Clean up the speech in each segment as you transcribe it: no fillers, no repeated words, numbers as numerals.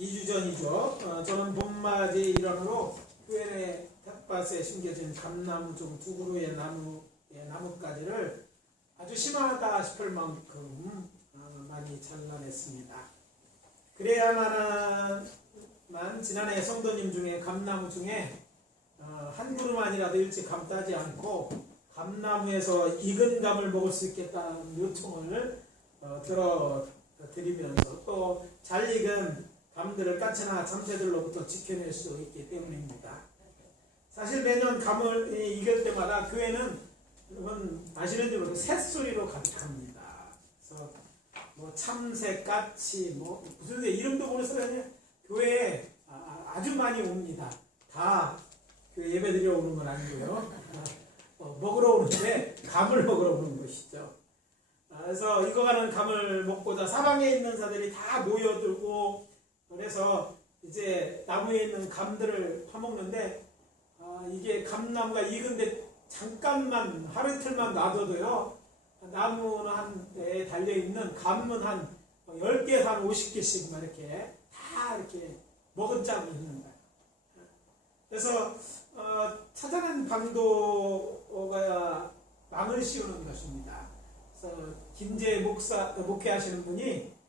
2주 전이죠. 저는 봄맞이 일환으로 교회 내 텃밭에 심겨진 감나무 중 두 그루의 나뭇가지를 아주 심하다 싶을 만큼 많이 잘라냈습니다. 그래야만 지난해 성도님 중에 감나무 중에 한 그루만이라도 일찍 감 따지 않고 감나무에서 익은 감을 먹을 수 있겠다는 요청을 들어드리면서 또 잘 익은 감들을 까치나 참새들로부터 지켜낼 수 있기 때문입니다. 사실 매년 감을 익을 때마다 교회는 여러분 아시는지 모르겠어요. 새소리로 가득합니다. 그래서 뭐 참새, 까치, 뭐 무슨 이름도 모르서 그냥 교회에 아주 많이 옵니다. 다 교회 예배 드리러 오는 건 아니고요. 먹으러 오는데 감을 먹으러 오는 것이죠. 그래서 익어가는 감을 먹고자 사방에 있는 사람들이 다 모여들고 그래서 이제 나무에 있는 감들을 파먹는데 이게 감나무가 익은데 잠깐만 하루 이틀만 놔둬도요 나무는 한 대에 달려있는 감은 한 10개에서 한 50개씩 이렇게 다 이렇게 먹은 짝이 있는 거예요. 그래서 찾아낸 방도가 망을 씌우는 것입니다. 그래서 김재 목회하시는 분이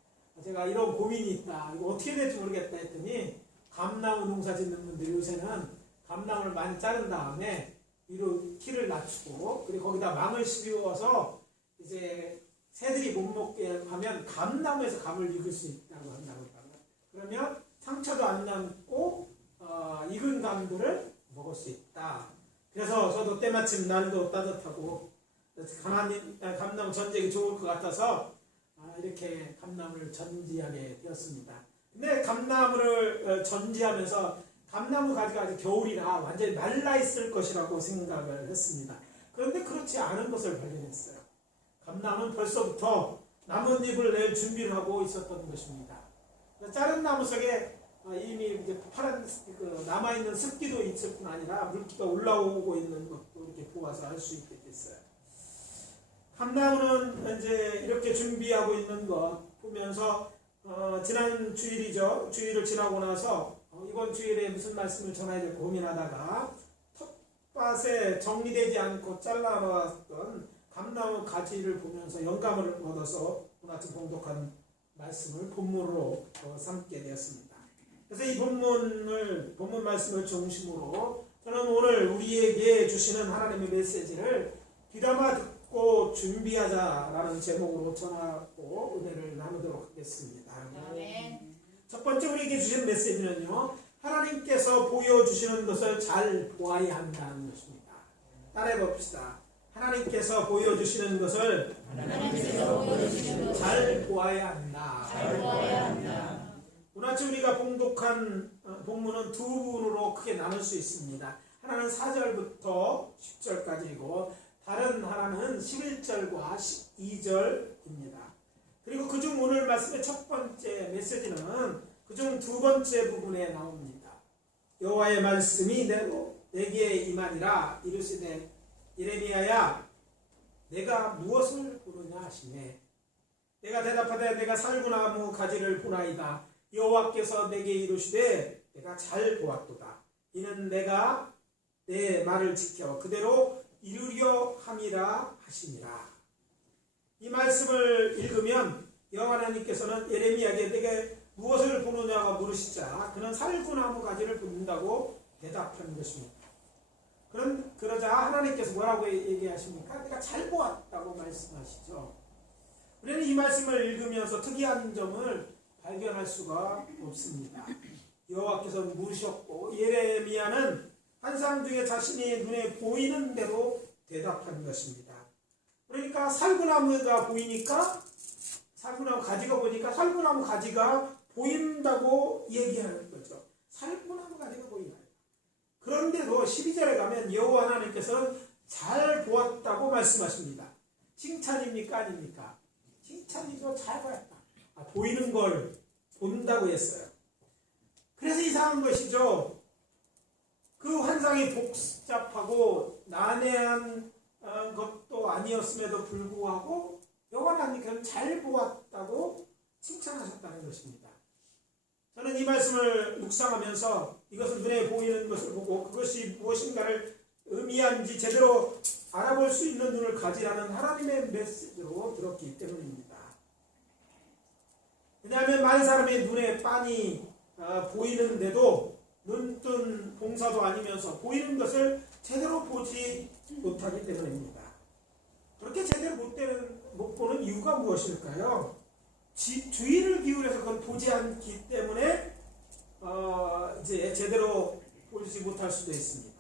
제가 이런 고민이 있다. 이거 어떻게 될지 모르겠다 했더니 감나무 농사 짓는 분들이 요새는 감나무를 많이 자른 다음에 위로 키를 낮추고 그리고 거기다 망을 씌워서 이제 새들이 못 먹게 하면 감나무에서 감을 익을 수 있다고 한다고 하더라고요. 그러면 상처도 안 남고 익은 감들을 먹을 수 있다. 그래서 저도 때마침 날도 따뜻하고 감나무 전쟁이 좋을 것 같아서 이렇게 감나무를 전지하게 되었습니다. 근데 감나무를 전지하면서 감나무 가지가 아직 겨울이라 완전히 말라 있을 것이라고 생각을 했습니다. 그런데 그렇지 않은 것을 발견했어요. 감나무는 벌써부터 나뭇잎을 낼 준비를 하고 있었던 것입니다. 자른 나무 속에 이미 파란 남아있는 습기도 있을 뿐 아니라 물기가 올라오고 있는 것도 이렇게 보아서 알 수 있게 됐어요. 감나무는 이제 이렇게 준비하고 있는 것 보면서 지난 주일이죠. 주일을 지나고 나서 이번 주일에 무슨 말씀을 전해야 될까 고민하다가 텃밭에 정리되지 않고 잘라놓았던 감나무 가지를 보면서 영감을 얻어서 오늘 아침 봉독한 말씀을 본문으로 삼게 되었습니다. 그래서 이 본문 말씀을 중심으로 저는 오늘 우리에게 주시는 하나님의 메시지를 귀담아 듣고 준비하자라는 제목으로 전하고 은혜를 나누도록 하겠습니다. 아멘. 첫 번째 우리에게 주신 메시지는요. 하나님께서 보여주시는 것을 잘 보아야 한다는 것입니다. 따라해 봅시다. 하나님께서 보여주시는 것을 잘 보아야 한다. 오늘 아침 우리가 봉독한 본문은 두 부분으로 크게 나눌 수 있습니다. 하나는 4절부터 10절까지이고 다른 하나는 11절과 12절입니다. 그리고 그중 오늘 말씀의 첫 번째 메시지는 그중 두 번째 부분에 나옵니다. 여호와의 말씀이 내게 임하니라 이르시되 예레미야야 내가 무엇을 보느냐 하시매 내가 대답하되 내가 살구나무 가지를 보나이다. 여호와께서 내게 이르시되 내가 잘 보았도다. 이는 내가 내 말을 지켜 그대로 이루려 함이라 하시니라. 이 말씀을 읽으면 여호와 하나님께서는 예레미야에게 내게 무엇을 보느냐고 물으시자 그는 살구나무 가지를 본다고 대답한 것입니다. 그러자 하나님께서 뭐라고 얘기하십니까? 내가 잘 보았다고 말씀하시죠. 우리는 이 말씀을 읽으면서 특이한 점을 발견할 수가 없습니다. 여호와께서 물으셨고 예레미야는 환상 중에 자신이 눈에 보이는 대로 대답한 것입니다. 그러니까 살구나무가 보이니까 살구나무 가지가 보니까 살구나무 가지가 보인다고 얘기하는 거죠. 살구나무 가지가 보인다. 그런데도 12절에 가면 여호와 하나님께서는 잘 보았다고 말씀하십니다. 칭찬입니까 아닙니까? 칭찬이죠. 잘 보았다. 보이는 걸 본다고 했어요. 그래서 이상한 것이죠. 그 환상이 복잡하고 난해한 것도 아니었음에도 불구하고 여호와 하나님께서는 잘 보았다고 칭찬하셨다는 것입니다. 저는 이 말씀을 묵상하면서 이것은 눈에 보이는 것을 보고 그것이 무엇인가를 의미한지 제대로 알아볼 수 있는 눈을 가지라는 하나님의 메시지로 들었기 때문입니다. 왜냐하면 많은 사람의 눈에 빤히 보이는데도 눈뜬 봉사도 아니면서 보이는 것을 제대로 보지 못하기 때문입니다. 그렇게 제대로 못 보는 이유가 무엇일까요? 주의를 기울여서 그걸 보지 않기 때문에 이제 제대로 보지 못할 수도 있습니다.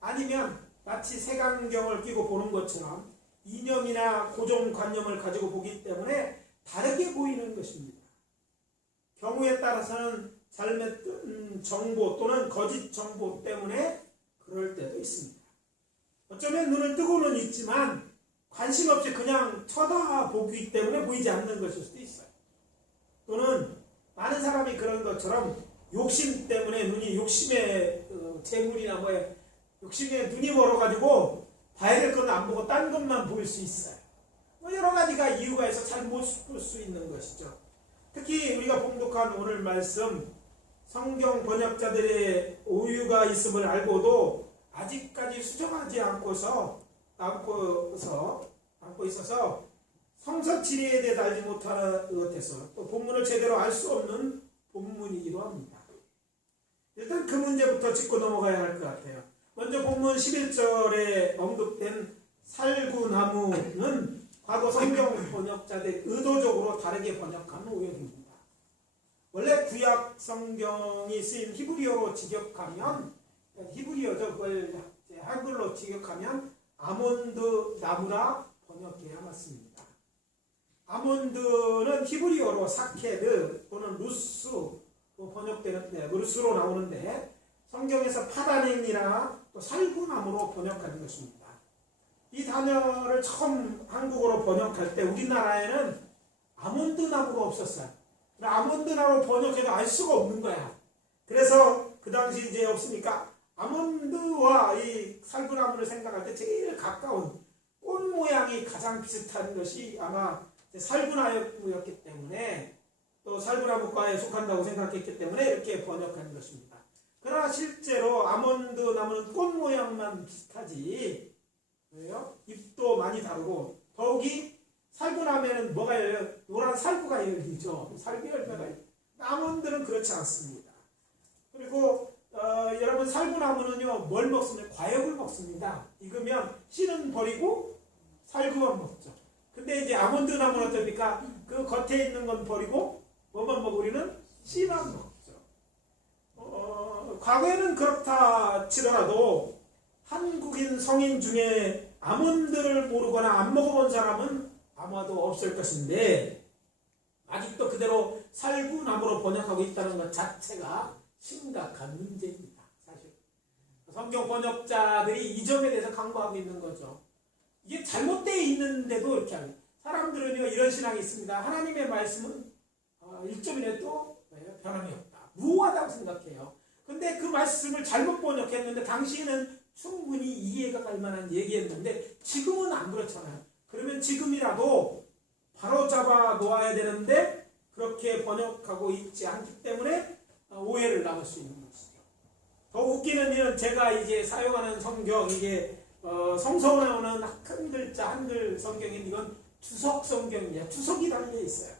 아니면 마치 색안경을 끼고 보는 것처럼 이념이나 고정관념을 가지고 보기 때문에 다르게 보이는 것입니다. 경우에 따라서는 잘못된 정보 또는 거짓 정보 때문에 그럴 때도 있습니다. 어쩌면 눈을 뜨고는 있지만 관심 없이 그냥 쳐다보기 때문에 보이지 않는 것일 수도 있어요. 또는 많은 사람이 그런 것처럼 욕심 때문에 눈이 욕심의 재물이나 뭐에 욕심에 눈이 멀어가지고 봐야 될 건 안 보고 딴 것만 보일 수 있어요. 여러 가지가 이유가 있어 잘 못 볼 수 있는 것이죠. 특히 우리가 봉독한 오늘 말씀 성경 번역자들의 오유가 있음을 알고도 아직까지 수정하지 않고 있어서 성서 진리에 대해 알지 못하는 것에서 또 본문을 제대로 알 수 없는 본문이기도 합니다. 일단 그 문제부터 짚고 넘어가야 할 것 같아요. 먼저 본문 11절에 언급된 살구나무는 과거 성경 번역자들 의도적으로 다르게 번역한 오역입니다. 원래 구약 성경이 쓰인 히브리어로 직역하면 히브리어죠. 그걸 한글로 직역하면 아몬드 나무라 번역해야 맞습니다. 아몬드는 히브리어로 사케드 또는 루스로 번역되는데 루스로 나오는데 성경에서 파다닌이나 또 살구나무로 번역하는 것입니다. 이 단어를 처음 한국어로 번역할 때 우리나라에는 아몬드 나무가 없었어요. 아몬드 나무로 번역해도 알 수가 없는 거야. 그래서 그 당시 이제 없으니까 아몬드와 이 살구나무를 생각할 때 제일 가까운 꽃 모양이 가장 비슷한 것이 아마 살구나무였기 때문에 또 살구나무과에 속한다고 생각했기 때문에 이렇게 번역한 것입니다. 그러나 실제로 아몬드 나무는 꽃 모양만 비슷하지 왜요? 잎도 많이 다르고 더욱이 살구나무에는 뭐가 열려요? 노란 살구가 열리죠. 살구 열매가 열려요. 아몬드는 그렇지 않습니다. 그리고 여러분 살구나무는요 뭘 먹습니까? 과육을 먹습니다. 익으면 씨는 버리고 살구만 먹죠. 근데 이제 아몬드 나무는 어떻습니까? 그 겉에 있는 건 버리고 뭐만 먹고 우리는 씨만 먹죠. 과거에는 그렇다 치더라도 한국인 성인 중에 아몬드를 모르거나 안 먹어본 사람은 아마도 없을 것인데 아직도 그대로 살구나무로 번역하고 있다는 것 자체가 심각한 문제입니다. 사실 성경 번역자들이 이 점에 대해서 강구하고 있는 거죠. 이게 잘못되어 있는데도 이렇게 합니다. 사람들은요 이런 신앙이 있습니다. 하나님의 말씀은 1점이라도 변함이 없다. 무효하다고 생각해요. 근데 그 말씀을 잘못 번역했는데 당시에는 충분히 이해가 갈 만한 얘기였는데 지금은 안 그렇잖아요. 그러면 지금이라도 바로 잡아 놓아야 되는데 그렇게 번역하고 있지 않기 때문에 오해를 낳을 수 있는 것이죠. 더 웃기는 일은 제가 이제 사용하는 성경 이게 성서에 나오는 큰 글자 한글 성경인 이건 주석 성경이에요. 주석이 달려 있어요.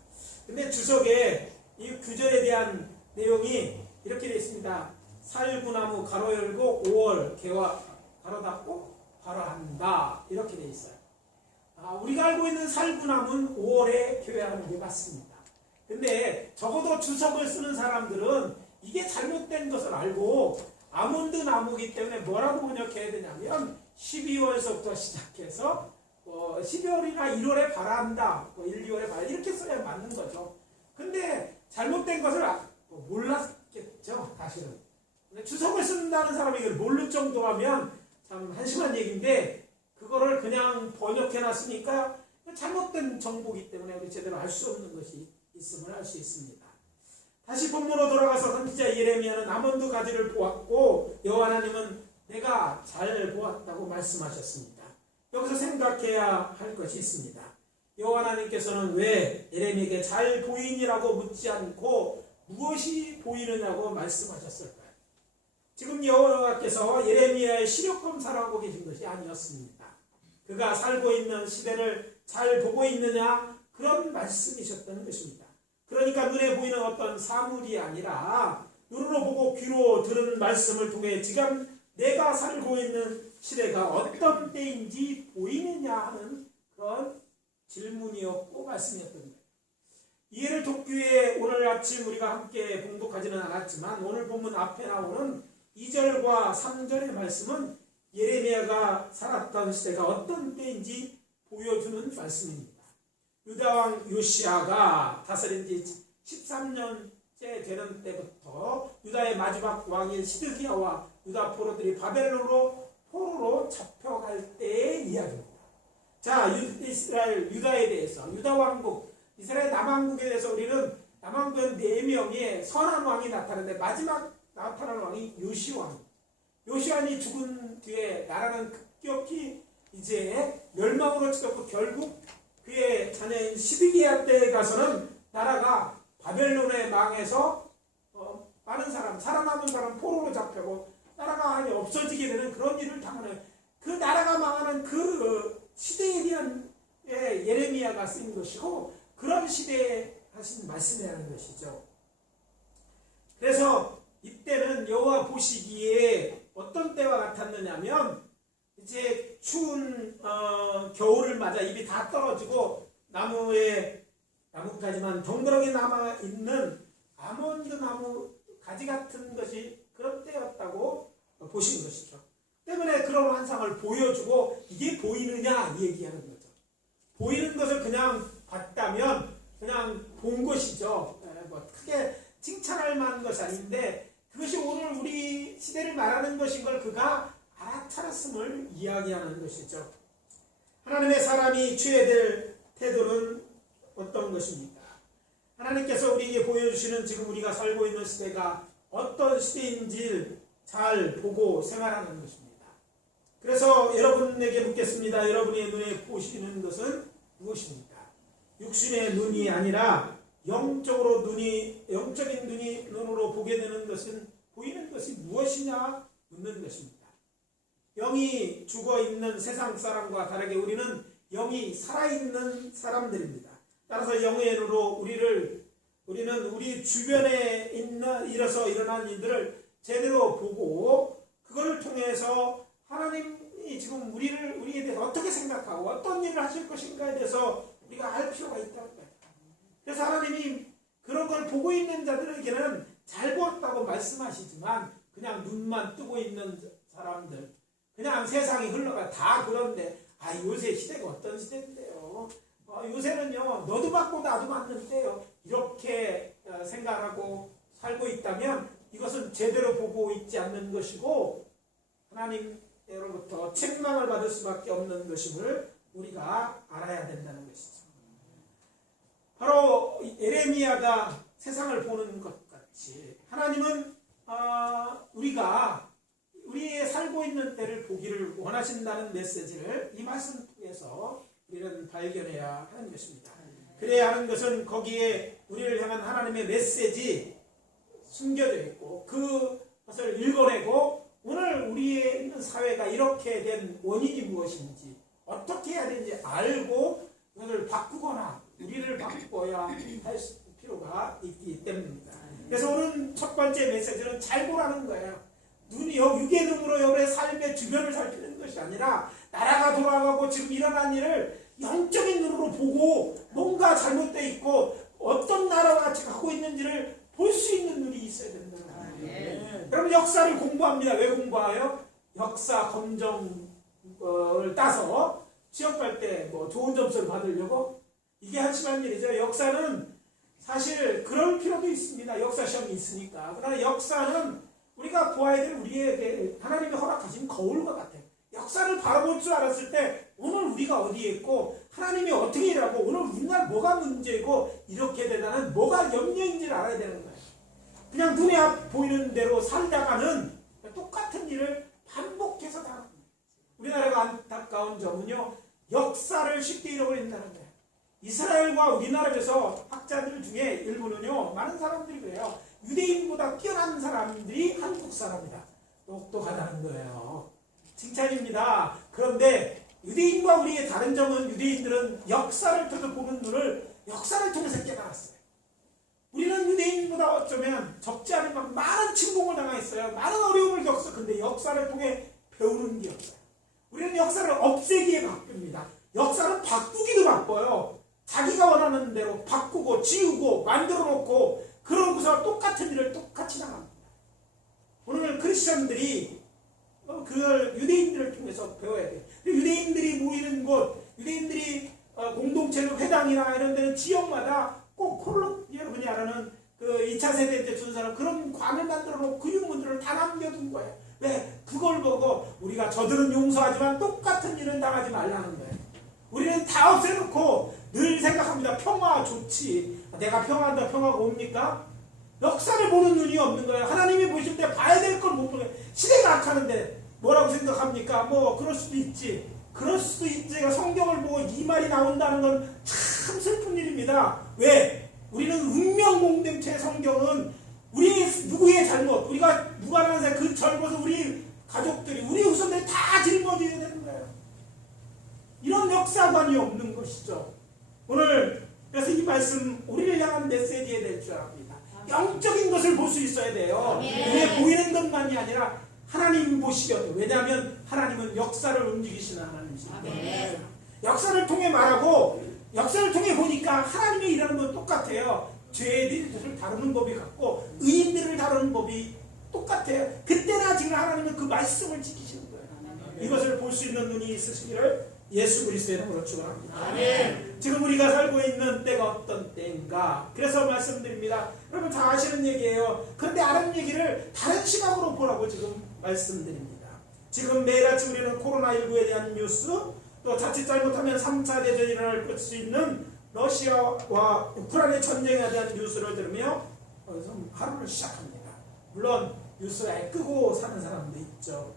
근데 주석에 이 구절에 대한 내용이 이렇게 되어 있습니다. 살구나무 가로 열고 5월 개와 가로 닫고 발화한다 이렇게 되어 있어요. 우리가 알고 있는 살구나무는 5월에 교회하는 게 맞습니다. 근데 적어도 주석을 쓰는 사람들은 이게 잘못된 것을 알고 아몬드 나무이기 때문에 뭐라고 번역해야 되냐면 12월서부터 시작해서 12월이나 1월에 발화한다 1, 2월에 발화 이렇게 써야 맞는 거죠. 근데 잘못된 것을 몰랐겠죠. 사실은 주석을 쓴다는 사람이 이걸 모를 정도라면 참 한심한 얘기인데 그거를 그냥 번역해놨으니까 잘못된 정보이기 때문에 우리 제대로 알 수 없는 것이 있음을 알 수 있습니다. 다시 본문으로 돌아가서 선지자 예레미야는 아몬드 가지를 보았고 여호와 하나님은 내가 잘 보았다고 말씀하셨습니다. 여기서 생각해야 할 것이 있습니다. 여호와 하나님께서는 왜 예레미야에게 잘 보이니라고 묻지 않고 무엇이 보이느냐고 말씀하셨을 거예요. 지금 여호와께서 예레미야의 시력 검사를 하고 계신 것이 아니었습니다. 그가 살고 있는 시대를 잘 보고 있느냐, 그런 말씀이셨던 것입니다. 그러니까 눈에 보이는 어떤 사물이 아니라 눈으로 보고 귀로 들은 말씀을 통해 지금 내가 살고 있는 시대가 어떤 때인지 보이느냐 하는 그런 질문이었고 말씀이었던 거예요. 이해를 돕기 위해 오늘 아침 우리가 함께 봉독하지는 않았지만 오늘 본문 앞에 나오는 2절과 3절의 말씀은 예레미야가 살았던 시대가 어떤 때인지 보여주는 말씀입니다. 유다왕 요시아가 다스린 지 13년째 되는 때부터 유다의 마지막 왕인 시드기야와 유다 포로들이 바벨론으로 포로로 잡혀갈 때의 이야기입니다. 자, 이스라엘 유다에 대해서, 유다 왕국, 이스라엘 남왕국에 대해서 우리는 남왕국은 4명의 선한 왕이 나타나는데 마지막 나타나는 왕이 요시왕. 요시왕이 죽은 뒤에 나라는 급격히 이제 멸망으로 치닫고 결국 그의 자녀인 시드기야 때에 가서는 나라가 바벨론에 망해서 많은 사람, 살아남은 사람 포로로 잡혀고 나라가 아예 없어지게 되는 그런 일을 당하는, 그 나라가 망하는 그 시대에 대한 예레미야가 쓴 것이고 그런 시대에 하신 말씀이라는 것이죠. 그래서 이때는 여호와 보시기에 어떤 때와 같았느냐면 이제 추운 겨울을 맞아 잎이 다 떨어지고 나무까지만 덩그러니 남아있는 아몬드 나무 가지 같은 것이 그런 때였다고 보시는 것이죠. 때문에 그런 환상을 보여주고 이게 보이느냐 얘기하는 거죠. 보이는 것을 그냥 봤다면 그냥 본 것이죠. 뭐 크게 칭찬할 만한 것이 아닌데 그것이 오늘 우리 시대를 말하는 것인 걸 그가 알아차렸음을 이야기하는 것이죠. 하나님의 사람이 취해야 될 태도는 어떤 것입니까? 하나님께서 우리에게 보여주시는 지금 우리가 살고 있는 시대가 어떤 시대인지를 잘 보고 생활하는 것입니다. 그래서 여러분에게 묻겠습니다. 여러분의 눈에 보시는 것은 무엇입니까? 육신의 눈이 아니라 영적인 눈으로 보게 되는 것은, 보이는 것이 무엇이냐 묻는 것입니다. 영이 죽어있는 세상 사람과 다르게 우리는 영이 살아있는 사람들입니다. 따라서 영의 눈으로 우리는 우리 주변에 일어난 일들을 제대로 보고 그걸 통해서 하나님이 지금 우리에 대해서 어떻게 생각하고 어떤 일을 하실 것인가에 대해서 우리가 알 필요가 있다는 거예요. 그래서 하나님이 그런 걸 보고 있는 자들에게는 잘 보았다고 말씀하시지만 그냥 눈만 뜨고 있는 사람들, 그냥 세상이 흘러가 다 그런데 요새 시대가 어떤 시대인데요. 요새는요 너도 받고 나도 받는데요. 이렇게 생각하고 살고 있다면 이것은 제대로 보고 있지 않는 것이고 하나님으로부터 책망을 받을 수밖에 없는 것임을 우리가 알아야 된다는 것이죠. 바로 예레미야가 세상을 보는 것 같이 하나님은 우리가 우리의 살고 있는 때를 보기를 원하신다는 메시지를 이 말씀 통해서 우리는 발견해야 하는 것입니다. 그래야 하는 것은 거기에 우리를 향한 하나님의 메시지 숨겨져 있고 그것을 읽어내고 오늘 우리의 있는 사회가 이렇게 된 원인이 무엇인지 어떻게 해야 되는지 알고 그것을 바꾸거나 우리를 바꿔야 할 필요가 있기 때문입니다. 그래서 오늘 첫 번째 메시지는 잘 보라는 거예요. 눈이 육의 눈으로 여러분의 삶의 주변을 살피는 것이 아니라 나라가 돌아가고 지금 일어난 일을 영적인 눈으로 보고 뭔가 잘못되어 있고 어떤 나라와 같이 갖고 있는지를 볼 수 있는 눈이 있어야 된다는 거예요. 여러분 역사를 공부합니다. 왜 공부해요? 역사 검정을 따서 시험 갈 때 뭐 좋은 점수를 받으려고? 이게 한심한 일이죠. 역사는 사실 그럴 필요도 있습니다. 역사 시험이 있으니까. 그러나 역사는 우리가 보아야 될 우리에게 하나님이 허락하신 거울과 같아요. 역사를 바라볼 줄 알았을 때 오늘 우리가 어디에 있고 하나님이 어떻게 일하고 오늘 우리나라 뭐가 문제고 이렇게 되다는 뭐가 염려인지를 알아야 되는 거예요. 그냥 눈에 보이는 대로 살다가는 똑같은 일을 반복해서 당합니다. 우리나라가 안타까운 점은요. 역사를 쉽게 잃어버린다는 거예요. 이스라엘과 우리나라에서 학자들 중에 일부는요. 많은 사람들이 그래요. 유대인보다 우리보다 뛰어난 사람들이 한국 사람이다. 똑똑하다는 거예요. 칭찬입니다. 그런데 유대인과 우리의 다른 점은 유대인들은 역사를 통해서 보는 눈을 역사를 통해서 깨달았어요. 우리는 유대인보다 어쩌면 적지 않은 만큼 많은 침공을 당했어요. 많은 어려움을 겪었어요. 근데 역사를 통해 배우는 게 없어요. 우리는 역사를 없애기에 바쁩니다. 역사를 바꾸기도 바빠요. 자기가 원하는 대로 바꾸고 지우고 만들어 놓고 그러고서 똑같은 일을 똑같이 당합니다. 오늘 크리스천들이 그걸 유대인들을 통해서 배워야 돼요. 유대인들이 모이는 곳, 유대인들이 공동체로 회당이나 이런 데는 지역마다 꼭 여러분이 아는 그 2차 세대 때 준 사람 그런 관을 만들어 놓고 그 유문들을 다 남겨둔 거예요. 왜? 그걸 보고 우리가 저들은 용서하지만 똑같은 일은 당하지 말라는 거예요. 우리는 다 없애놓고 늘 생각합니다. 평화 좋지. 내가 평화한다. 평화가 옵니까? 역사를 보는 눈이 없는 거예요. 하나님이 보실 때 봐야 될 걸 못 보는 거예요. 시대가 악하는데 뭐라고 생각합니까? 뭐 그럴 수도 있지. 그럴 수도 있지. 제가 성경을 보고 이 말이 나온다는 건 참 슬픈 일입니다. 왜? 우리는 운명 공동체 성경은 우리 누구의 잘못, 우리가 무관한 그 잘못을 우리 가족들이, 우리 후손들이 다 짊어져야 되는 거예요. 이런 역사관이 없는 것이죠. 오늘 그래서 이 말씀 우리를 향한 메시지에 될 줄 압니다. 영적인 것을 볼 수 있어야 돼요. 눈에 보이는 것만이 아니라 하나님 보시거든. 왜냐하면 하나님은 역사를 움직이시는 하나님이십니다. 역사를 통해 말하고 역사를 통해 보니까 하나님의 일하는 건 똑같아요. 죄인들을 다루는 법이 같고 의인들을 다루는 법이 똑같아요. 그때나 지금 하나님은 그 말씀을 지키시는 거예요. 이것을 볼 수 있는 눈이 있으시기를 예수 그리스도의 이름으로 축원합니다. 지금 우리가 살고 있는 때가 어떤 때인가? 그래서 말씀드립니다. 여러분 다 아시는 얘기예요. 그런데 아는 얘기를 다른 시각으로 보라고 지금 말씀드립니다. 지금 매일 아침 우리는 코로나19에 대한 뉴스, 또 자칫 잘못하면 3차 대전이 일어날 수 있는 러시아와 우크라이나 전쟁에 대한 뉴스를 들으며 하루를 시작합니다. 물론 뉴스에 끄고 사는 사람도 있죠.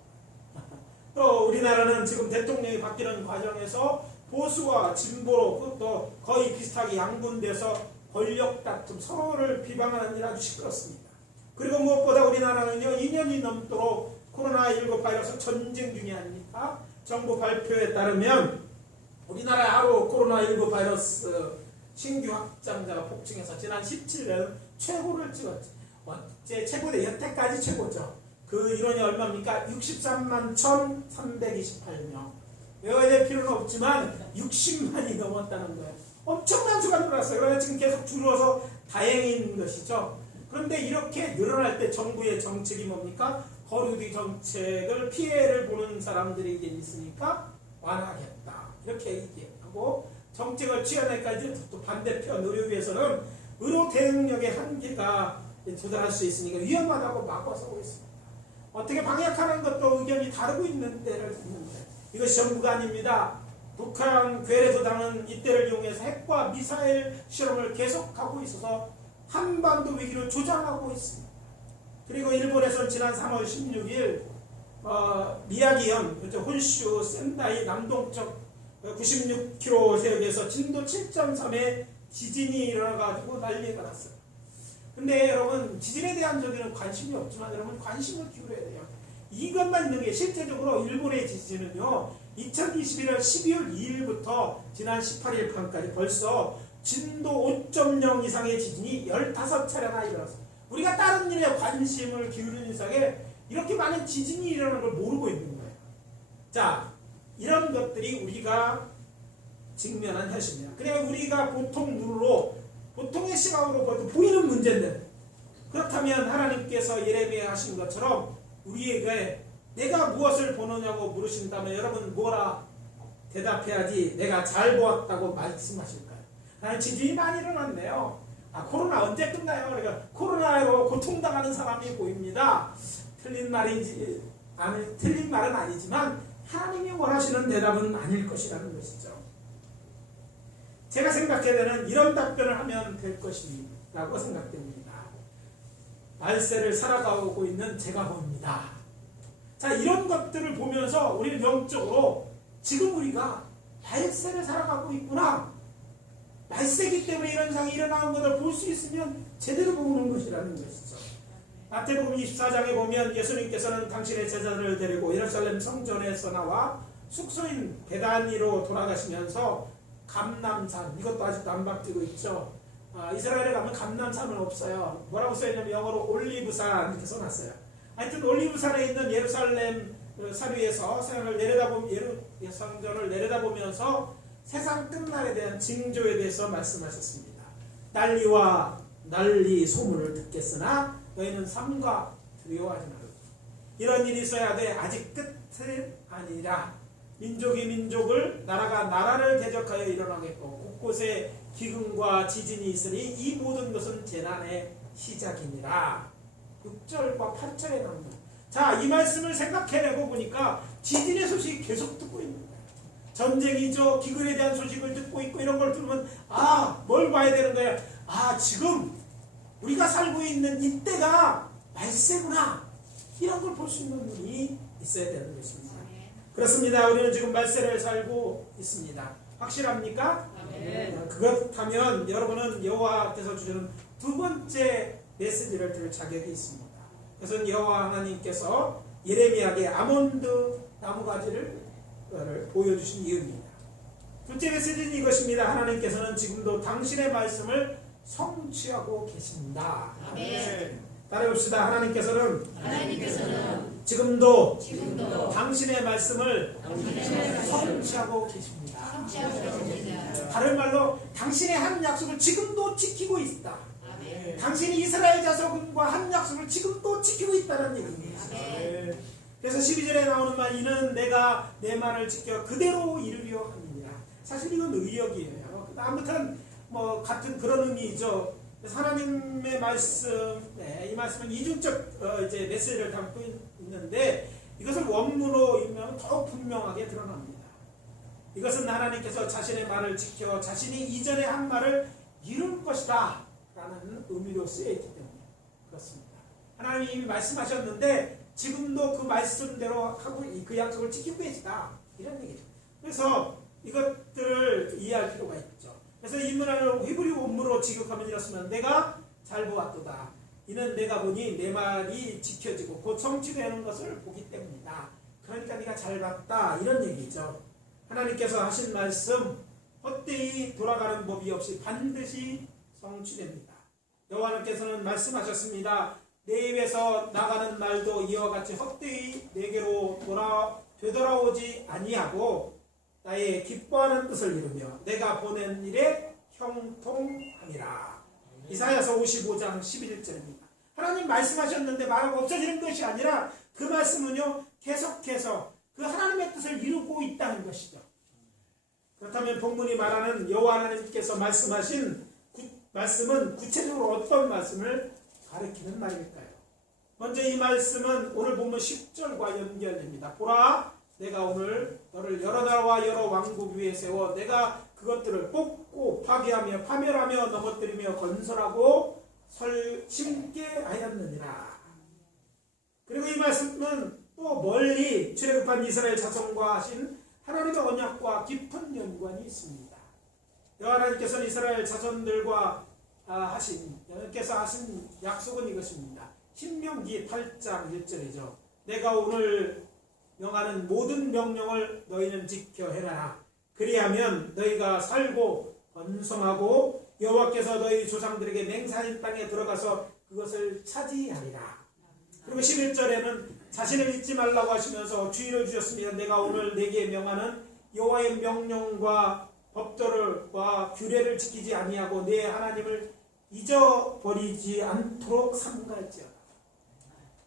또 우리나라는 지금 대통령이 바뀌는 과정에서 보수와 진보로 그것도 거의 비슷하게 양분돼서 권력 다툼, 서로를 비방하는 일 아주 시끄럽습니다. 그리고 무엇보다 우리나라는요 2년이 넘도록 코로나19 바이러스 전쟁 중이 아닙니까? 정부 발표에 따르면 우리나라에 하루 코로나19 바이러스 신규 확진자가 폭증해서 지난 17일 최고를 찍었죠. 최고대 여태까지 최고죠. 그 인원이 얼마입니까? 63만 1,328명. 외워야 될 필요는 없지만 60만이 넘었다는 거예요. 엄청난 수가 늘어났어요. 그러나 지금 계속 줄어서 다행인 것이죠. 그런데 이렇게 늘어날 때 정부의 정책이 뭡니까? 거리두기 정책을 피해를 보는 사람들이 이제 있으니까 완화하겠다. 이렇게 얘기하고 정책을 취하니까 또 반대편 의료위에서는 의료 대응력의 한계가 도달할 수 있으니까 위험하다고 막아서고 있습니다. 어떻게 방역하는 것도 의견이 다르고 있는 때를 듣는데 이것이 전부가 아닙니다. 북한 괴뢰도당은 이때를 이용해서 핵과 미사일 실험을 계속하고 있어서 한반도 위기를 조장하고 있습니다. 그리고 일본에서는 지난 3월 16일 미야기현, 혼슈 센다이 남동쪽 96km 세역에서 진도 7.3의 지진이 일어나가지고 난리가 났어요. 근데 여러분 지진에 대한 저기는 관심이 없지만 여러분 관심을 기울여야 돼요. 이것만 있는 게 실제적으로 일본의 지진은요 2021년 12월 2일부터 지난 18일 밤까지 벌써 진도 5.0 이상의 지진이 15차례나 일어났어요. 우리가 다른 일에 관심을 기울이는 이상에 이렇게 많은 지진이 일어나는 걸 모르고 있는 거예요. 자, 이런 것들이 우리가 직면한 현실입니다. 그래 우리가 보통 눈으로 보통의 시각으로 보이는 문제인데 그렇다면 하나님께서 예레미야 하신 것처럼 우리에게 내가 무엇을 보느냐고 물으신다면 여러분 뭐라 대답해야지 내가 잘 보았다고 말씀하실까요? 나는 지진이 많이 일어났네요. 코로나 언제 끝나요? 그러니까 코로나로 고통당하는 사람이 보입니다. 틀린 말은 아니지만 하나님이 원하시는 대답은 아닐 것이라는 것이죠. 제가 생각해되는 이런 답변을 하면 될 것이라고 생각됩니다. 말세를 살아가고 있는 제가 봅니다. 자, 이런 것들을 보면서 우리는 영적으로 지금 우리가 말세를 살아가고 있구나. 말세기 때문에 이런 상이 일어나는 것을 볼 수 있으면 제대로 보는 것이라는 것이죠. 마태복음 24장에 보면 예수님께서는 당신의 제자들을 데리고 예루살렘 성전에서 나와 숙소인 베다니로 돌아가시면서 감람산, 이것도 아직도 안 바뀌고 있죠. 이스라엘에 가면 감람산은 없어요. 뭐라고 써있냐면 영어로 올리브산 이렇게 써놨어요. 하여튼 올리브산에 있는 예루살렘 산 위에서 성전을 내려다보면서 세상 끝날에 대한 징조에 대해서 말씀하셨습니다. 난리 소문을 듣겠으나 너희는 삼가 두려워하지 말라. 이런 일이 있어야 돼. 아직 끝은 아니라 민족이 민족을, 나라가 나라를 대적하여 일어나겠고 곳곳에 기근과 지진이 있으니 이 모든 것은 재난의 시작이니라. 6절과 8절에 나옵니다. 자, 이 말씀을 생각해내고 보니까 지진의 소식이 계속 듣고 있는 거예요. 전쟁이죠. 기근에 대한 소식을 듣고 있고 이런 걸 들으면 뭘 봐야 되는 거예요? 지금 우리가 살고 있는 이때가 말세구나. 이런 걸 볼 수 있는 눈이 있어야 되는 것입니다. 그렇습니다. 우리는 지금 말세를 살고 있습니다. 확실합니까? 그렇다면 여러분은 여호와께서 주시는 두 번째 메시지를 들을 자격이 있습니다. 그것은 여호와 하나님께서 예레미야에게 아몬드 나무가지를 보여주신 이유입니다. 둘째 메시지는 이것입니다. 하나님께서는 지금도 당신의 말씀을 성취하고 계십니다. 따라해봅시다. 하나님께서는 지금도 당신의 말씀을 성취하고 계십니다. 다른 말로 당신의 한 약속을 지금도 지키고 있다. 당신이 이스라엘 자손과 한 약속을 지금도 지키고 있다는 얘기입니다. 그래서 12절에 나오는 말, 이는 내가 내 말을 지켜 그대로 이루려 합니다. 사실 이건 의역이에요. 아무튼 같은 그런 의미죠. 하나님의 말씀, 이 말씀은 이중적 이제 메시지를 담고 있는데 이것을 원문으로 읽으면 더욱 분명하게 드러납니다. 이것은 하나님께서 자신의 말을 지켜 자신이 이전에 한 말을 이룰 것이다 라는 의미로 쓰여있기 때문에 그렇습니다. 하나님이 이미 말씀하셨는데 지금도 그 말씀대로 하고 그 약속을 지키고 계시다, 이런 얘기죠. 그래서 이것들을 이해할 필요가 있죠. 그래서 이 문화를 히브리 원문으로 직역하면 이렇습니다. 내가 잘 보았도다. 이는 내가 보니 내 말이 지켜지고 곧 성취되는 것을 보기 때문이다. 그러니까 네가 잘 봤다, 이런 얘기죠. 하나님께서 하신 말씀 헛되이 돌아가는 법이 없이 반드시 성취됩니다. 여호와께서는 말씀하셨습니다. 내 입에서 나가는 말도 이와 같이 헛되이 내게로 되돌아오지 아니하고 나의 기뻐하는 뜻을 이루며 내가 보낸 일에 형통함이라. 이사야서 55장 11절입니다. 하나님 말씀하셨는데 말하고 없어지는 것이 아니라 그 말씀은요 계속해서 그 하나님의 뜻을 이루고 있다는 것이죠. 그렇다면 본문이 말하는 여호와 하나님께서 말씀하신 말씀은 구체적으로 어떤 말씀을 가리키는 말일까요? 먼저 이 말씀은 오늘 본문 10절과 연결됩니다. 보라, 내가 오늘 너를 여러 나라와 여러 왕국 위에 세워 내가 그것들을 뽑고 파괴하며 파멸하며 넘어뜨리며 건설하고 심게 하였느니라. 그리고 이 말씀은 또 멀리 출애굽한 이스라엘 자손과 하신 하나님의 언약과 깊은 연관이 있습니다. 여호와 하나님께서는 이스라엘 자손들과 하나님께서 하신 약속은 이것입니다. 신명기 8장 1절이죠. 내가 오늘 명하는 모든 명령을 너희는 지켜 행하라. 그리하면 너희가 살고 번성하고 여호와께서 너희 조상들에게 맹세하신 땅에 들어가서 그것을 차지하리라. 그리고 11절에는 자신을 잊지 말라고 하시면서 주의를 주셨습니다. 내가 오늘 내게 명하는 여호와의 명령과 법도와 규례를 지키지 아니하고 내 하나님을 잊어버리지 않도록 삼갈지어다.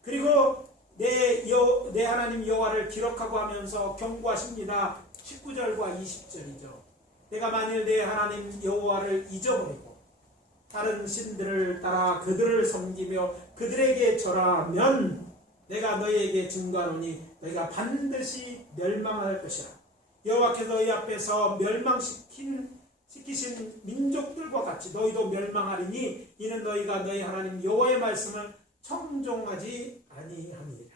그리고 내 하나님 여호와를 기록하고 하면서 경고하십니다. 19절과 20절이죠. 내가 만일 내 하나님 여호와를 잊어버리고 다른 신들을 따라 그들을 섬기며 그들에게 절하면 내가 너희에게 증거하노니 너희가 반드시 멸망할 것이라. 여호와께서 너희 앞에서 멸망시키신 민족들과 같이 너희도 멸망하리니 이는 너희가 너희 하나님 여호와의 말씀을 청종하지 아니함이라.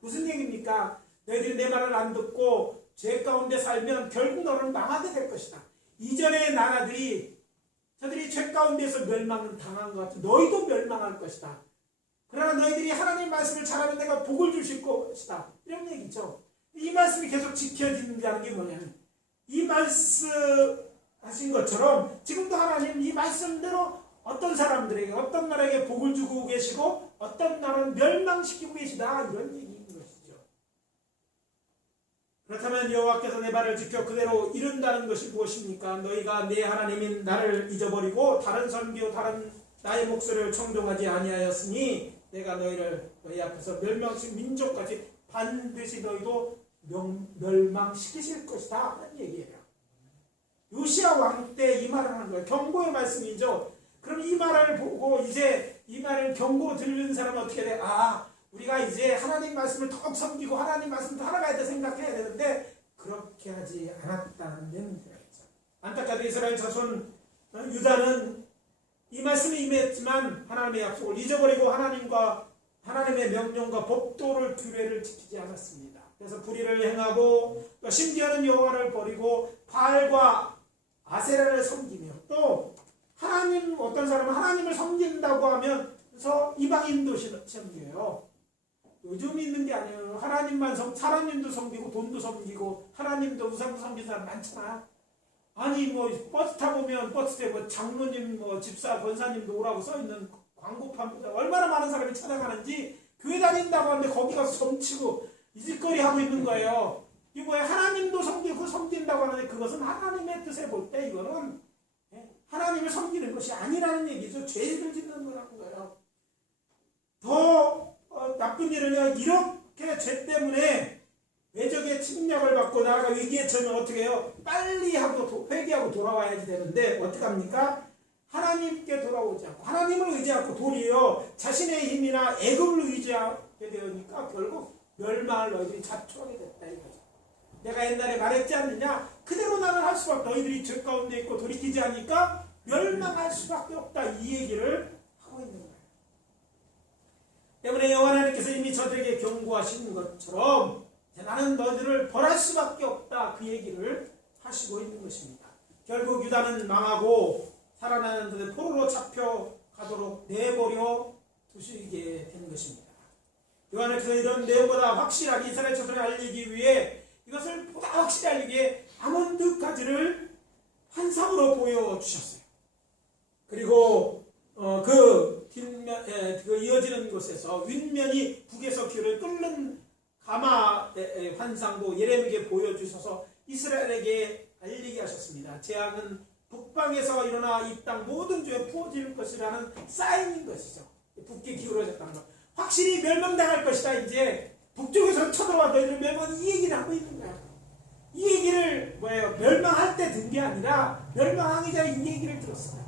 무슨 얘기입니까? 너희들이 내 말을 안 듣고 죄 가운데 살면 결국 너는 망하게 될 것이다. 이전의 나라들이 저들이 죄 가운데서 멸망을 당한 것 같아. 너희도 멸망할 것이다. 그러나 너희들이 하나님 말씀을 잘하면 내가 복을 주실 것이다. 이런 얘기죠. 이 말씀이 계속 지켜진다는 게 뭐냐면 이 말씀 하신 것처럼 지금도 하나님 이 말씀대로 어떤 사람들에게 어떤 나라에게 복을 주고 계시고 어떤 나라는 멸망시키고 계시다. 이런 얘기인 것이죠. 그렇다면 여호와께서 내 발을 지켜 그대로 이룬다는 것이 무엇입니까? 너희가 내 하나님인 나를 잊어버리고 다른 선교 다른 나의 목소리를 청종하지 아니하였으니 내가 너희 앞에서 멸망시킨 민족까지 반드시 너희도 멸망시키실 것이다 하는 얘기예요. 요시야 왕 때 이 말을 하는 거예요. 경고의 말씀이죠. 그럼 이 말을 보고 이제 이 말을 경고 들은 사람은 어떻게 돼? 우리가 이제 하나님 말씀을 더욱 섬기고 하나님 말씀을 따라가야 돼 생각해야 되는데 그렇게 하지 않았다는 얘기죠. 안타깝게 이스라엘 자손 유다는 이 말씀이 임했지만 하나님의 약속을 잊어버리고 하나님의 명령과 법도를 규례를 지키지 않았습니다. 그래서 불의를 행하고 심지어는 여호와를 버리고 바알과 아세라를 섬기며 또 어떤 사람은 하나님을 섬긴다고 하면서 이방인도 섬겨요. 요즘 있는 게 아니에요. 사람님도 섬기고 돈도 섬기고 하나님도 우상도 섬기는 사람 많잖아. 아니 버스 타보면 버스에 장로님 집사 권사님도 오라고 써있는 광고판 얼마나 많은 사람이 찾아가는지 교회 다닌다고 하는데 거기 가서 점치고 이짓거리 하고 있는 거예요. 이게 뭐야? 하나님도 섬기고 섬긴다고 하는데 그것은 하나님의 뜻에 볼 때 이거는 하나님을 섬기는 것이 아니라는 얘기죠. 죄를 짓는 거라는 거예요. 더 나쁜 일은요. 이렇게 죄 때문에 외적의 침략을 받고 나라가 위기에 처하면 어떻게 해요? 빨리 하고 회개하고 돌아와야지 되는데 어떻게 합니까? 하나님께 돌아오지 않고 하나님을 의지하고 도리어 자신의 힘이나 애금을 의지하게 되니까 결국 멸망을 너희들이 자초하게 됐다 이거죠. 내가 옛날에 말했지 않느냐? 그대로 나는 할 수밖에 너희들이 죄 가운데 있고 돌이키지 않으니까 멸망할 수밖에 없다 이 얘기를 하고 있는 거예요. 때문에 여호와 하나님께서 이미 저들에게 경고하신 것처럼 나는 너희들을 벌할 수밖에 없다 그 얘기를 하시고 있는 것입니다. 결국 유다는 망하고 살아나는 자들 포로로 잡혀가도록 내버려 두시게 된 것입니다. 요한에서 이런 내용보다 확실하게 이스라엘 자손에 알리기 위해 이것을 보다 확실히 알리기 위해 아몬드 가지를 환상으로 보여주셨어요. 그리고 그 이어지는 곳에서 윗면이 북에서 귀를 끓는 가마의 환상도 예레미야에게 보여주셔서 이스라엘에게 알리게 하셨습니다. 재앙은 북방에서 일어나 이 땅 모든 죄에 부어질 것이라는 사인인 것이죠. 북게 기울어졌다는 것. 확실히 멸망당할 것이다. 이제 북쪽에서 쳐들어와 너희들 멸망 이 얘기를 하고 있는 거야. 이 얘기를 멸망할 때 든 게 아니라 멸망하기 전에 이 얘기를 들었어요.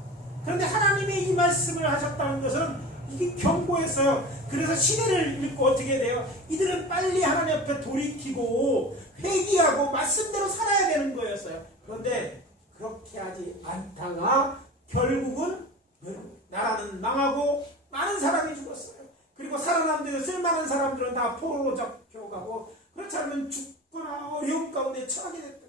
그런데 하나님의 이 말씀을 하셨다는 것은 이게 경고했어요. 그래서 시대를 읽고 어떻게 돼요? 이들은 빨리 하나님 앞에 돌이키고 회개하고 말씀대로 살아야 되는 거였어요. 그런데 그렇게 하지 않다가 결국은 나라는 망하고 많은 사람이 죽었어요. 그리고 살아남는 쓸만한 사람들은 다 포로로 잡혀가고 그렇지 않으면 죽거나 어려움 가운데 처하게 됐다.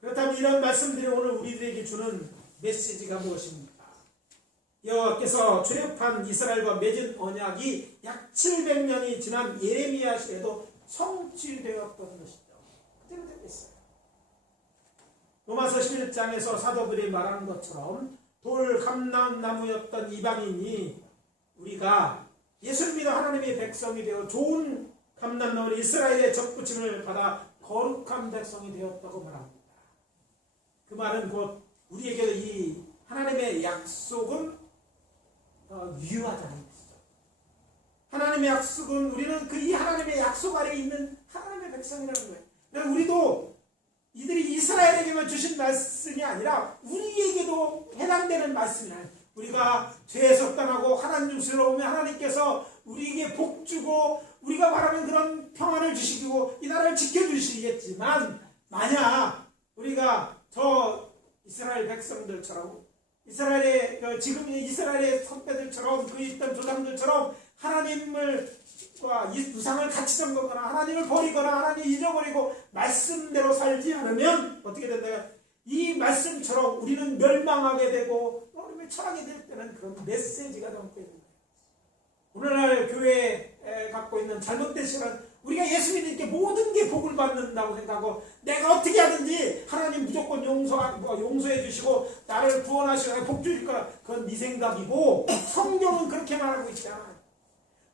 그렇다면 이런 말씀들이 오늘 우리들에게 주는 메시지가 무엇입니까? 여호와께서 출애굽한 이스라엘과 맺은 언약이 약 700년이 지난 예레미야 시대에도 성취되었던 것이죠. 그대로 되겠어요. 로마서 11장에서 사도들이 말하는 것처럼 돌 감람나무였던 이방인이 우리가 예수를 믿어 하나님의 백성이 되어 좋은 감람나무로 이스라엘의 접붙임을 받아 거룩한 백성이 되었다고 말합니다. 그 말은 곧 우리에게 이 하나님의 약속은 유효하다는 것이죠. 하나님의 약속은 우리는 이 하나님의 약속 아래에 있는 하나님의 백성이라는 거예요. 그래서 우리도 이들이 이스라엘에게만 주신 말씀이 아니라 우리에게도 해당되는 말씀이에요. 우리가 죄에서 떠나고 하나님 중심으로 오면 하나님께서 우리에게 복 주고 우리가 바라는 그런 평안을 주시고 이 나라를 지켜주시겠지만 만약 우리가 저 이스라엘 백성들처럼 지금 이스라엘의 선배들처럼 그 있던 조상들처럼 하나님을 우상을 같이 섬거나 하나님을 버리거나 하나님을 잊어버리고 말씀대로 살지 않으면 어떻게 된다? 이 말씀처럼 우리는 멸망하게 되고 여러분이 처하게 될 때는 그런 메시지가 담고 있는 거예요. 오늘날 교회에 갖고 있는 잘못된 시간, 우리가 예수 믿으니까 모든 게 복을 받는다고 생각하고 내가 어떻게 하든지 하나님 무조건 용서해 주시고 나를 구원하시고 복 주실 거라, 그건 네 생각이고 성경은 그렇게 말하고 있지 않아요.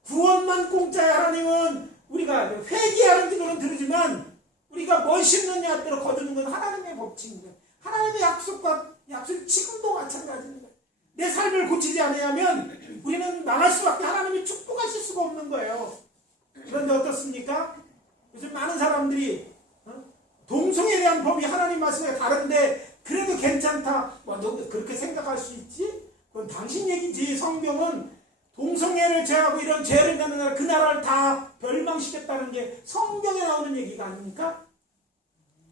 구원만 공짜야. 하나님은 우리가 회개하는 기도는 들으지만 우리가 뭘 심느냐에 따라 거두는 건 하나님의 법칙입니다. 하나님의 약속이 지금도 마찬가지입니다. 내 삶을 고치지 않으면 우리는 망할 수밖에, 하나님이 축복하실 수가 없는 거예요. 그런데 어떻습니까? 요즘 많은 사람들이 동성애에 대한 법이 하나님 말씀과 다른데 그래도 괜찮다, 너 그렇게 생각할 수 있지? 그건 당신 얘기지. 성경은 동성애를 제하고 이런 죄를 짓는 나라, 그 나라를 다 멸망시켰다는 게 성경에 나오는 얘기가 아닙니까?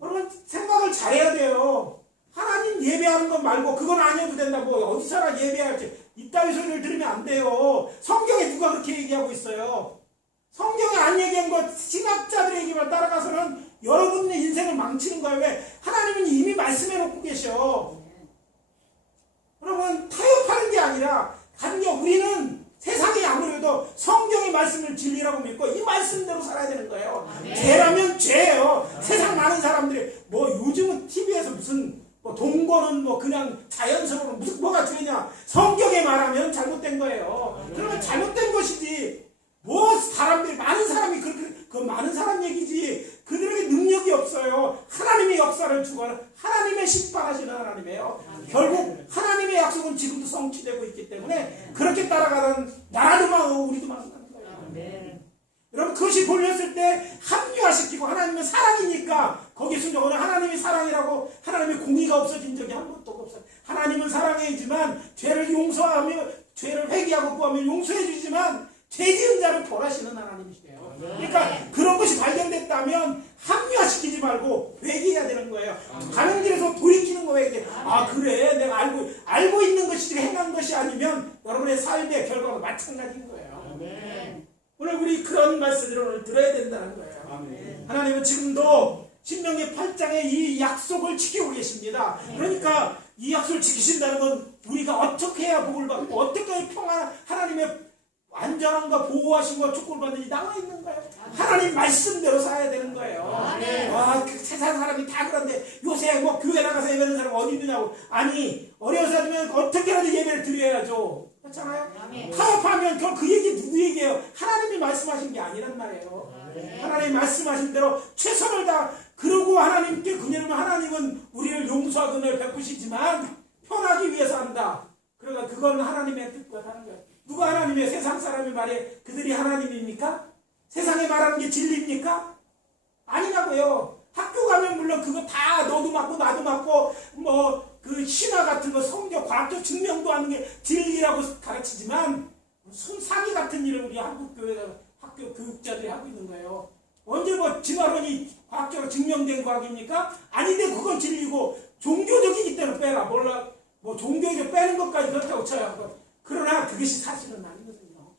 여러분 생각을 잘해야 돼요. 하나님 예배하는 것 말고 그건 아니어도 된다고 어디서나 예배할지 이따위 소리를 들으면 안 돼요. 성경에 누가 그렇게 얘기하고 있어요? 성경에 안 얘기한 것 신학자들의 얘기만 따라가서는 여러분의 인생을 망치는 거예요. 왜? 하나님은 이미 말씀해 놓고 계셔. 여러분 타협하는 게 아니라 간격, 우리는 세상이 아무래도 성경의 말씀을 진리라고 믿고 이 말씀대로 살아야 되는 거예요. 죄라면 죄예요. 세상 많은 사람들이 요즘은 TV에서 무슨 동거는 그냥 자연스러운 무슨 뭐가 죄냐? 성경에 말하면 잘못된 거예요. 그러면 잘못된 것이지. 사람들이 많은 사람이 그 많은 사람 얘기지. 그들에게 능력이 없어요. 하나님의 역사를 주거나 하나님의 심판하시는 하나님이에요. 결국 하나님의 약속은 지금도 성취되고 있기 때문에 그렇게 따라가는 나라도 망하고 우리도 망하는 거예요. 여러분 그것이 돌렸을 때 합리화시키고, 하나님은 사랑이니까 거기 순종은 하나님이 사랑이라고, 하나님의 공의가 없어진 적이 한 번도 없어요. 하나님은 사랑이지만 죄를 용서하며 죄를 회개하고 구하며 용서해 주지만 죄 지은 자를 벌하시는 하나님이시래요. 그러니까 그런 것이 발견됐다면 합리화시키지 말고 회개해야 되는 거예요. 가는 길에서 돌이키는 거예요. 이게 그래 내가 알고 있는 것이지 행한 것이 아니면 여러분의 삶의 결과가 마찬가지인 거예요. 오늘 우리 그런 말씀들을 오늘 들어야 된다는 거예요. 하나님은 지금도 신명기 8장의 이 약속을 지키고 계십니다. 그러니까 이 약속을 지키신다는 건 우리가 어떻게 해야 복을 받고 어떻게 해야 평안, 하나님의 안전함과 보호하심과 축복을 받는지 나와 있는 거예요. 하나님 말씀대로 살아야 되는 거예요. 그 세상 사람이 다 그런데 요새 교회 나가서 예배하는 사람 어디 있느냐고. 아니 어려워서 하면 어떻게라도 예배를 드려야죠. 그렇잖아요. 타협하면 그 얘기 누구 얘기예요? 하나님이 말씀하신 게 아니란 말이에요. 하나님이 말씀하신 대로 최선을 다 그러고 하나님께 그녀는 하나님은 우리를 용서하고 은혜를 베푸시지만 편하기 위해서 한다. 그러니까 그건 하나님의 뜻과 다른 거예요. 누가 하나님의 세상 사람이 말해 그들이 하나님입니까? 세상에 말하는 게 진리입니까? 아니냐고요. 학교 가면 물론 그거 다 너도 맞고 나도 맞고 그 신화 같은 거 성경 과학적 증명도 하는 게 진리라고 가르치지만 무슨 사기 같은 일을 우리 한국 학교 교육자들이 하고 있는 거예요. 언제 진화론이 과학적으로 증명된 과학입니까? 아닌데 그건 진리고 종교적이기 때문에 빼라. 종교적 빼는 것까지 그렇다고 쳐요. 그러나 그것이 사실은 아니거든요.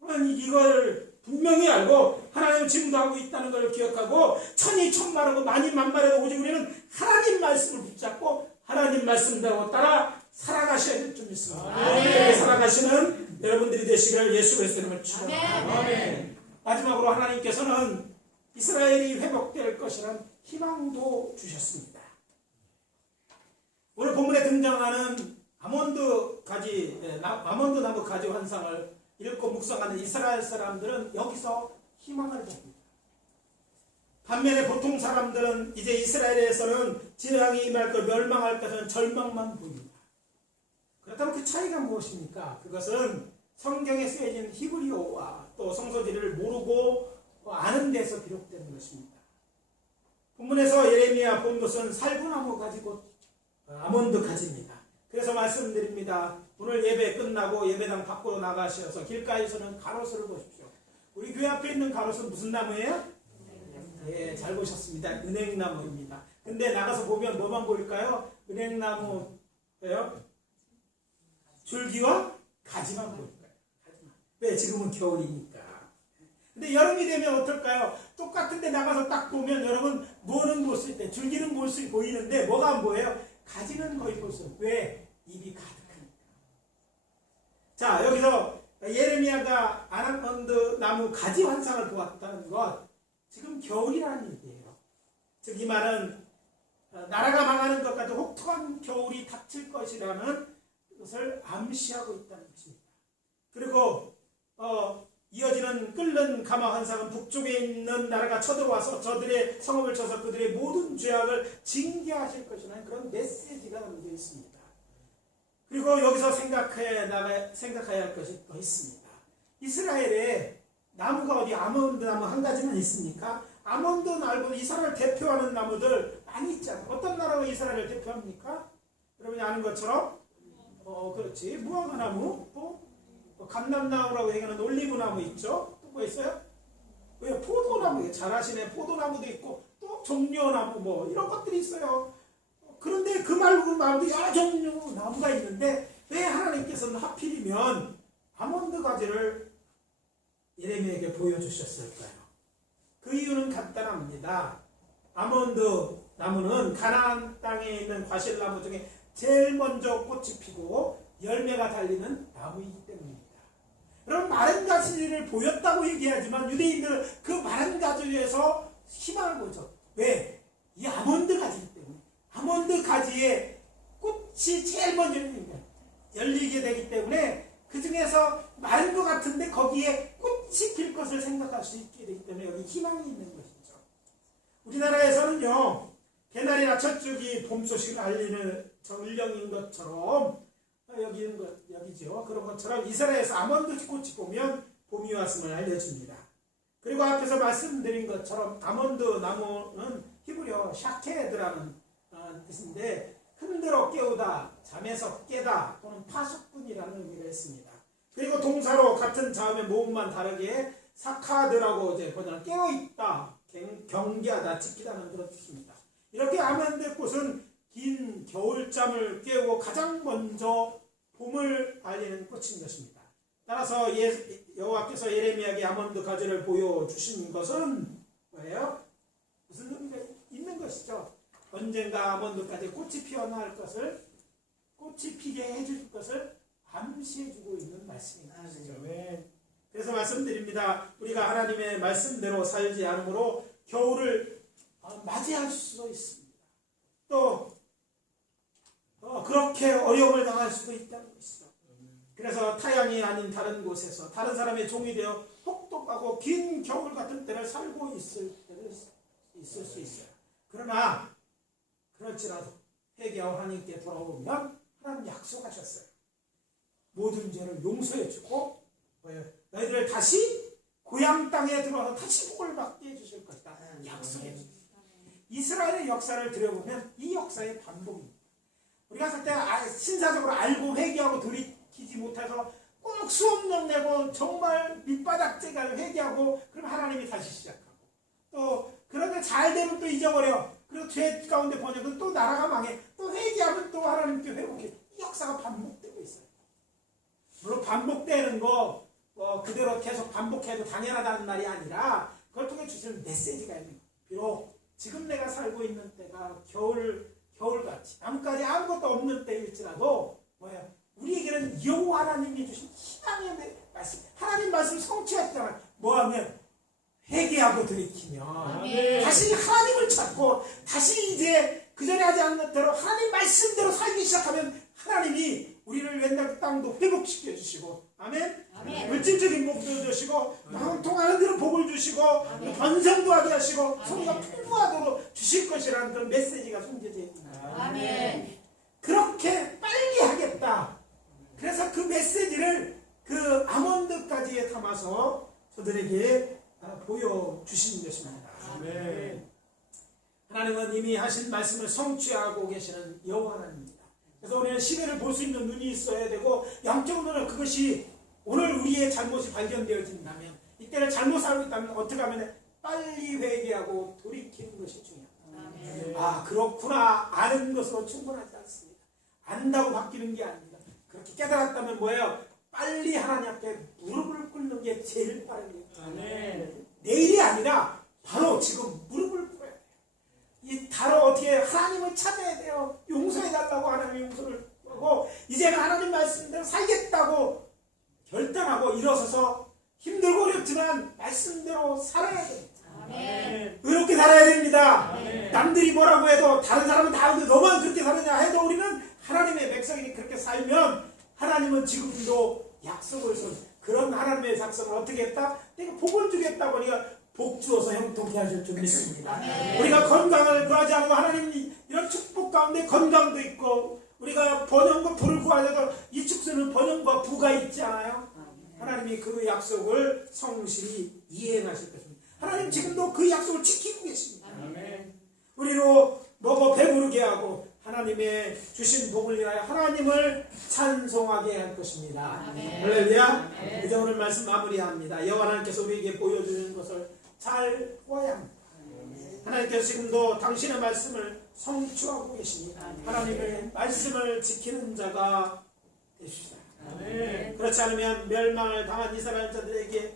그러니 이걸 분명히 알고 하나님은 지금도 하고 있다는 걸 기억하고 천이 천만하고 만이 만만해도 오직 우리는 하나님 말씀을 붙잡고 하나님 말씀대로 따라 살아가셔야 될 줄 믿습니다. 그렇게 살아가시는 여러분들이 되시기를 예수 그리스도 이름으로 축원합니다. 마지막으로 하나님께서는 이스라엘이 회복될 것이라는 희망도 주셨습니다. 오늘 본문에 등장하는 아몬드 나무 가지 환상을 읽고 묵상하는 이스라엘 사람들은 여기서 희망을 봅니다. 반면에 보통 사람들은 이제 이스라엘에서는 재앙이 임할 것, 멸망할 것은 절망만 보입니다. 그렇다면 그 차이가 무엇입니까? 그것은 성경에 쓰여진 히브리어와 또 성서지를 모르고 아는 데서 비롯된 것입니다. 본문에서 예레미야 본 것은 살구나무 가지고 아몬드 가지입니다. 그래서 말씀드립니다. 오늘 예배 끝나고 예배당 밖으로 나가셔서 길가에서는 가로수를 보십시오. 우리 교회 앞에 있는 가로수는 무슨 나무예요? 예, 잘 보셨습니다. 은행나무입니다. 근데 나가서 보면 뭐만 보일까요? 은행나무예요? 줄기와 가지만 보일까요? 왜? 지금은 겨울이니까. 근데 여름이 되면 어떨까요? 똑같은데 나가서 딱 보면 여러분 뭐는 볼 수 있대. 줄기는 볼 수 보이는데 뭐가 안 보여요? 가지는 거의 볼 수 없어요. 왜? 잎이 가득하니까. 자, 여기서 예레미야가 아몬드 나무 가지 환상을 보았다는 것, 지금 겨울이라는 얘기예요. 즉 이 말은 나라가 망하는 것 같은 혹독한 겨울이 닥칠 것이라는 것을 암시하고 있다는 것입니다. 그리고 이어지는 끓는 가마 환상은 북쪽에 있는 나라가 쳐들어와서 저들의 성읍을 쳐서 그들의 모든 죄악을 징계하실 것이라는 그런 메시지가 담겨 있습니다. 그리고 여기서 생각해야 할 것이 더 있습니다. 이스라엘에 나무가 어디 아몬드 나무 한 가지만 있습니까? 아몬드 말고 이스라엘을 대표하는 나무들 많이 있잖아요. 어떤 나라가 이스라엘을 대표합니까? 여러분이 아는 것처럼 그렇지, 무화과나무, 또 감람나무라고 얘기하는 올리브나무 있죠. 또 뭐 있어요? 왜 포도나무, 잘 아시네. 포도나무도 있고 또 종려나무 뭐 이런 것들이 있어요. 그런데 그 말고 여러 종류 나무가 있는데 왜 하나님께서는 하필이면 아몬드 가지를 예레미야에게 보여주셨을까요? 그 이유는 간단합니다. 아몬드 나무는 가나안 땅에 있는 과실나무 중에 제일 먼저 꽃이 피고 열매가 달리는 나무이기 때문입니다. 여러분, 마른 가지를 보였다고 얘기하지만 유대인들은 그 마른 가지에서 희망을 보죠. 왜? 이 아몬드 가지이기 때문에. 아몬드 가지에 꽃이 제일 먼저 열리게 되기 때문에 그 중에서 마른 것 같은데 거기에 꽃이 필 것을 생각할 수 있게 되기 때문에 여기 희망이 있는 것이죠. 우리나라에서는요, 개나리나 철쭉이 봄 소식을 알리는 전령인 것처럼 여기죠. 그런 것처럼 이스라엘에서 아몬드 꽃이 보면 봄이 왔음을 알려줍니다. 그리고 앞에서 말씀드린 것처럼 아몬드 나무는 히브리어 샤케드라는 뜻인데 흔들어 깨우다, 잠에서 깨다 또는 파수꾼이라는 의미가 있습니다. 그리고 동사로 같은 자음의 모음만 다르게 사카드라고 이제 번역을 깨어있다, 경계하다, 지키다는 그런 뜻입니다. 이렇게 아몬드 꽃은 긴 겨울잠을 깨우고 가장 먼저 봄을 알리는 꽃인 것입니다. 따라서 여호와께서 예레미야에게 아몬드 가지를 보여주신 것은 뭐예요? 무슨 의미가 있는 것이죠. 언젠가 아몬드 가지 꽃이 피어날 것을, 꽃이 피게 해줄 것을 암시해주고 있는 말씀입니다. 그래서 말씀드립니다. 우리가 하나님의 말씀대로 살지 않으므로 겨울을 맞이할 수 있습니다. 또 그렇게 어려움을 당할 수도 있다는 것이죠. 그래서 타향이 아닌 다른 곳에서 다른 사람의 종이 되어 혹독하고 긴 겨울 같은 때를 살고 있을 수 있어요. 그러나 그렇지라도 회개하고 하나님께 돌아오면 하나님 약속하셨어요. 모든 죄를 용서해 주고 너희들을 다시 고향 땅에 들어와서 다시 복을 받게 해주실 것이다. 약속해 주셨어요. 이스라엘의 역사를 들여보면 이 역사의 반복입니다. 우리가 살 때 신사적으로 알고 회개하고 돌이키지 못해서 꼭 수업령 내고 정말 밑바닥째가 회개하고 그럼 하나님이 다시 시작하고 또 그런데 잘 되면 또 잊어버려. 그리고 죄 가운데 번역은 또 나라가 망해. 또 회개하면 또 하나님께 회복해. 이 역사가 반복되고 있어요. 물론 반복되는 거 그대로 계속 반복해도 당연하다는 말이 아니라 그걸 통해 주시는 메시지가 있는 거예요. 비록 지금 내가 살고 있는 때가 겨울같이 나뭇가지 아무것도 없는 때일지라도 우리에게는 여호와 하나님이 주신 희망의 말씀, 하나님 말씀 성취했잖아요. 뭐하면 회개하고 돌이키면 다시 하나님을 찾고 다시 이제 그전에 하지 않는 대로 하나님 말씀대로 살기 시작하면 하나님이 우리를 옛날 땅도 회복시켜 주시고 아멘? 물질적인 복도 주시고 마음 통하는 대로 복을 주시고 번성도 하게 하시고 소리가 풍부하도록 주실 것이라는 그런 메시지가 숨겨져 있습니다. 아멘. 그렇게 빨리 하겠다. 그래서 그 메시지를 그 아몬드까지에 담아서 저들에게 보여주시는 것입니다. 아멘. 하나님은 이미 하신 말씀을 성취하고 계시는 여호와 하나님입니다. 그래서 우리는 시대를 볼 수 있는 눈이 있어야 되고 영적으로는 그것이 오늘 우리의 잘못이 발견되어진다면 이때를 잘못 살고 있다면 어떻게 하면 빨리 회개하고 돌이키는 것이 중요합니다. 그렇구나 아는 것으로 충분하지 않습니다. 안다고 바뀌는 게 아닙니다. 그렇게 깨달았다면 뭐예요? 빨리 하나님 앞에 무릎을 꿇는 게 제일 빠른 거예요. 내일이 아니라 바로 지금 무릎을 꿇어야 돼요. 이 바로 어떻게 하나님을 찾아야 돼요. 용서해달라고 하나님의 용서를 하고 이제는 하나님 말씀대로 살겠다고 일어나고 일어서서 힘들고 어렵지만 말씀대로 살아야 됩니다. 의롭게 살아야 됩니다. 남들이 뭐라고 해도 다른 사람은 다 하는데 너만 그렇게 사느냐 해도 우리는 하나님의 백성이니 그렇게 살면 하나님은 지금도 약속을 그런 하나님의 작성을 어떻게 했다? 내가 복을 주겠다 보니까 복 주어서 형통케 하실 줄 믿습니다. 우리가 건강을 구하지 않고 하나님 이런 축복 가운데 건강도 있고 우리가 번영과 부를 구하려도 이 축소는 번영과 부가 있지 않아요? 하나님이 그 약속을 성실히 이행하실 것입니다. 하나님 지금도 그 약속을 지키고 계십니다. 우리로 먹어 배부르게 하고 하나님의 주신 복을 위하여 하나님을 찬송하게 할 것입니다. 할렐루야. 이제 오늘 말씀 마무리합니다. 여호와 하나님께서 우리에게 보여주는 것을 잘 보아야 합니다. 하나님께서 지금도 당신의 말씀을 성취하고 계십니다. 하나님의 말씀을 지키는 자가 되십시다. 그렇지 않으면 멸망을 당한 이스라엘 자들에게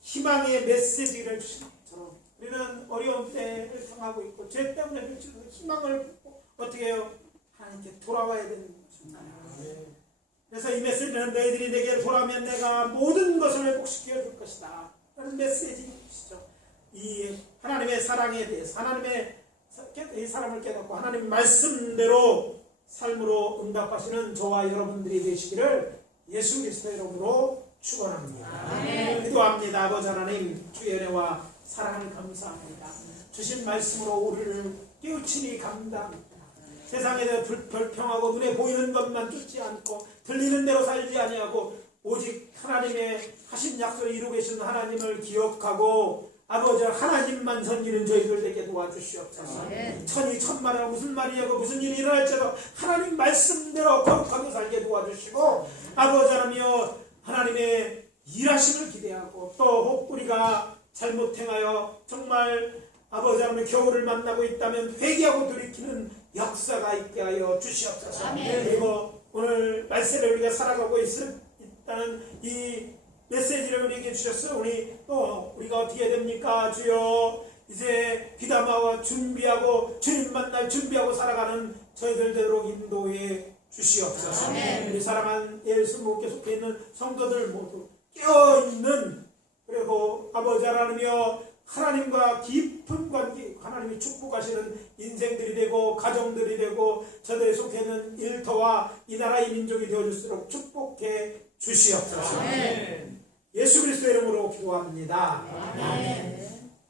희망의 메시지를 주시는 것처럼 우리는 어려운 때를 당하고 있고 죄 때문에 미치는 희망을 어떻게 해요? 하나님께 돌아와야 되는 것입니다. 그래서 이 메시지는 너희들이 내게 돌아오면 내가 모든 것을 회복시켜 줄 것이다 라는 메시지이시죠. 이 하나님의 사랑에 대해서 하나님의 이 사람을 깨닫고 하나님 말씀대로 삶으로 응답하시는 저와 여러분들이 되시기를 예수 그리스도의 이름으로 축원합니다. 기도합니다. 아버지 하나님 주의 은혜와 사랑을 감사합니다. 주신 말씀으로 우리를 깨우치니 감사합니다. 세상에 대해 불평하고 눈에 보이는 것만 쫓지 않고 들리는 대로 살지 아니하고 오직 하나님의 하신 약속을 이루고 계신 하나님을 기억하고 아버지 하나님만 섬기는 저희들 되게 도와주시옵소서. 천이 천만을 무슨 말이냐고 무슨 일이 일어날지라도 하나님 말씀대로 거룩하게 살게 도와주시고 아버지 하나님이여 하나님의 일하심을 기대하고 또 혹 우리가 잘못 행하여 정말 아버지 하나님의 겨울을 만나고 있다면 회개하고 돌이키는 역사가 있게 하여 주시옵소서. 그리고 오늘 말씀을 우리가 살아가고 있다는 이 메시지를 우리에게 주셨어요. 우리가 어떻게 됩니까? 주여 이제 비담하고 준비하고 주님 만날 준비하고 살아가는 저희들대로 인도해 주시옵소서. 우리 사랑한 예수 목에 속해 있는 성도들 모두 깨어있는 그리고 아버지 하나님이여 하나님과 깊은 관계 하나님이 축복하시는 인생들이 되고 가정들이 되고 저들에 속해 있는 일터와 이 나라의 민족이 되어줄수록 축복해 주시옵소서. 예수 그리스도의 이름으로 기도합니다. 아멘.